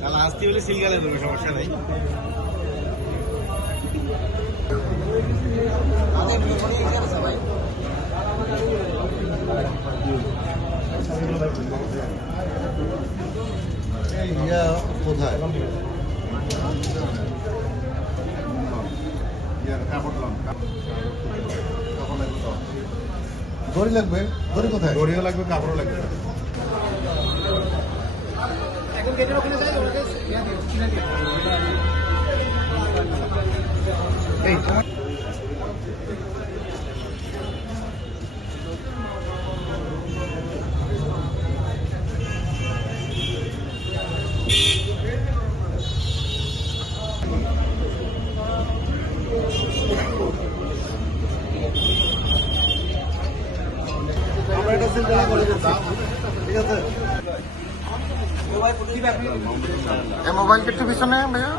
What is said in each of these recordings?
তাহলে আসতে হলে সিলগালে দেবে, সমস্যা নাই। কোথায় দড়ি লাগবে? দড়ি কোথায়? দড়িও লাগবে, কাপড়ও লাগবে। মোবাইল একটু পিছনে ভাইয়া।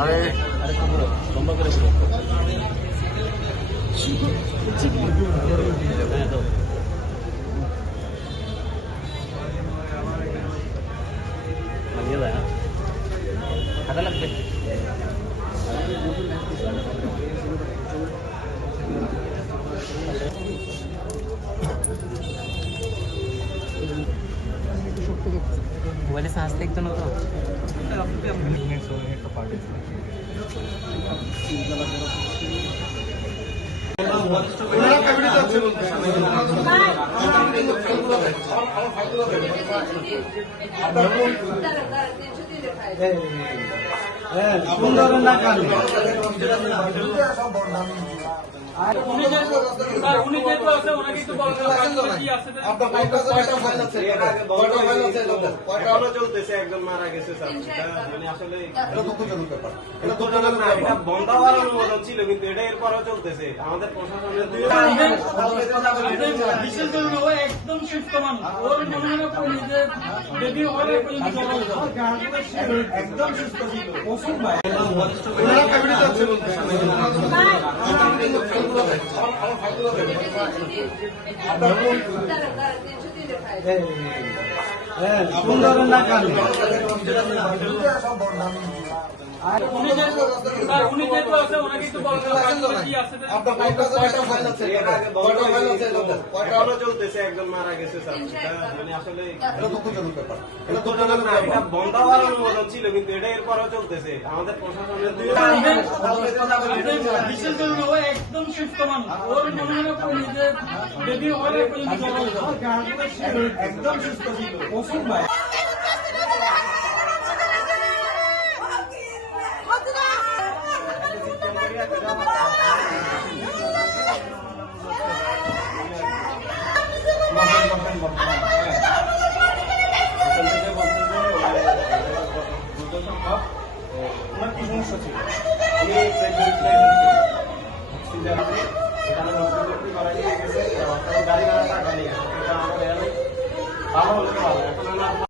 আরে লম্বা করে হাতে লাগবে। মোবাইলে সাজ দেখতো না তো। একজন মারা গেছে বন্ধ হওয়ার অনুমোদন ছিল, কিন্তু এটা এরপরও চলতেছে। আমাদের প্রশাসনের একদম সুস্থ মানুষ, ওর মনে একদম সুস্থ ছিল। চলতেছে। একজন মারা গেছে বন্ধ হওয়ার অনুমোদন ছিল, কিন্তু এটা এরপরও চলতেছে। আমাদের প্রশাসনের একদম সুস্থ মানুষ, ওর মনে একদম সুস্থ ছিল। ওনার কি সমস্যা ছিল? গাড়ি ভাড়া টাকা নিয়ে ভালো হলে ভালো।